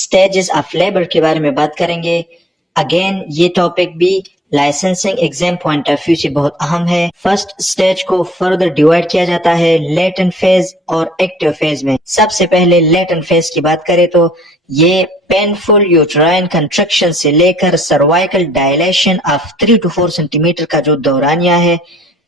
Stages of labour کے بارے میں بات کریں گے. اگین یہ ٹاپک بھی licensing exam point of view سے بہت اہم ہے. فرسٹ اسٹیج کو فردر ڈیوائڈ کیا جاتا ہے لیٹنٹ فیز اور ایکٹیو فیز میں. سب سے پہلے لیٹنٹ فیز کی بات کریں تو یہ پینفل یوٹرائن کنٹرکشن سے لے کر cervical dilation of 3 to 4 centimeter کا جو دورانیہ ہے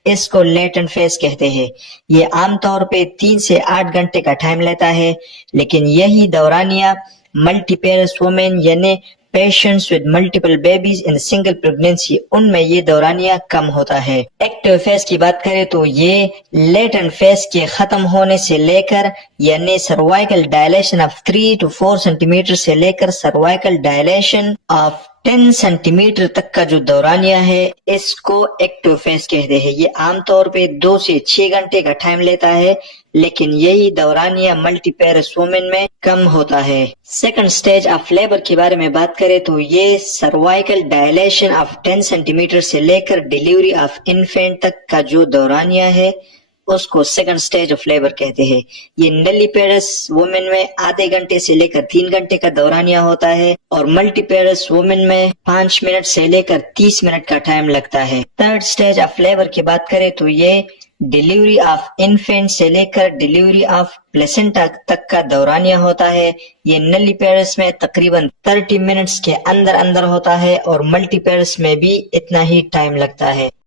اس کو لیٹنٹ فیز کہتے ہیں. یہ عام طور پہ 3 سے 8 گھنٹے کا ٹائم لیتا ہے، لیکن یہی دورانیہ ملٹی پیرس وومن یعنی patients with multiple babies in single pregnancy ان میں یہ دورانیہ کم ہوتا ہے. ایکٹیو فیز کی بات کریں تو یہ لیٹنٹ فیز کے ختم ہونے سے لے کر یعنی cervical dilation of 3 to 4 centimeter سے لے کر cervical dilation of 10 centimeter تک کا جو دورانیہ ہے اس کو ایکٹیو فیز کہتے ہیں. یہ عام طور پہ 2 سے 6 گھنٹے کا ٹائم لیتا ہے، لیکن یہی دورانیہ ملٹی پیرس وومن میں کم ہوتا ہے. سیکنڈ سٹیج آف لیبر کے بارے میں بات کریں تو یہ cervical dilation of 10 centimeter سے لے کر ڈیلیوری آف انفینٹ تک کا جو دورانیہ ہے اس کو سیکنڈ سٹیج آف لیبر کہتے ہیں. یہ نلی پیرس وومن میں آدھے گھنٹے سے لے کر 3 گھنٹے کا دورانیہ ہوتا ہے اور ملٹی پیرس وومن میں 5 منٹ سے لے کر 30 منٹ کا ٹائم لگتا ہے. تھرڈ سٹیج آف لیبر کی بات کریں تو یہ ڈیلیوری آف انفینٹ سے لے کر ڈیلیوری آف پلیسنٹا تک کا دورانیہ ہوتا ہے. یہ نلی پیرس میں تقریباً 30 منٹس کے اندر ہوتا ہے اور ملٹی پیرس میں بھی اتنا ہی ٹائم لگتا ہے.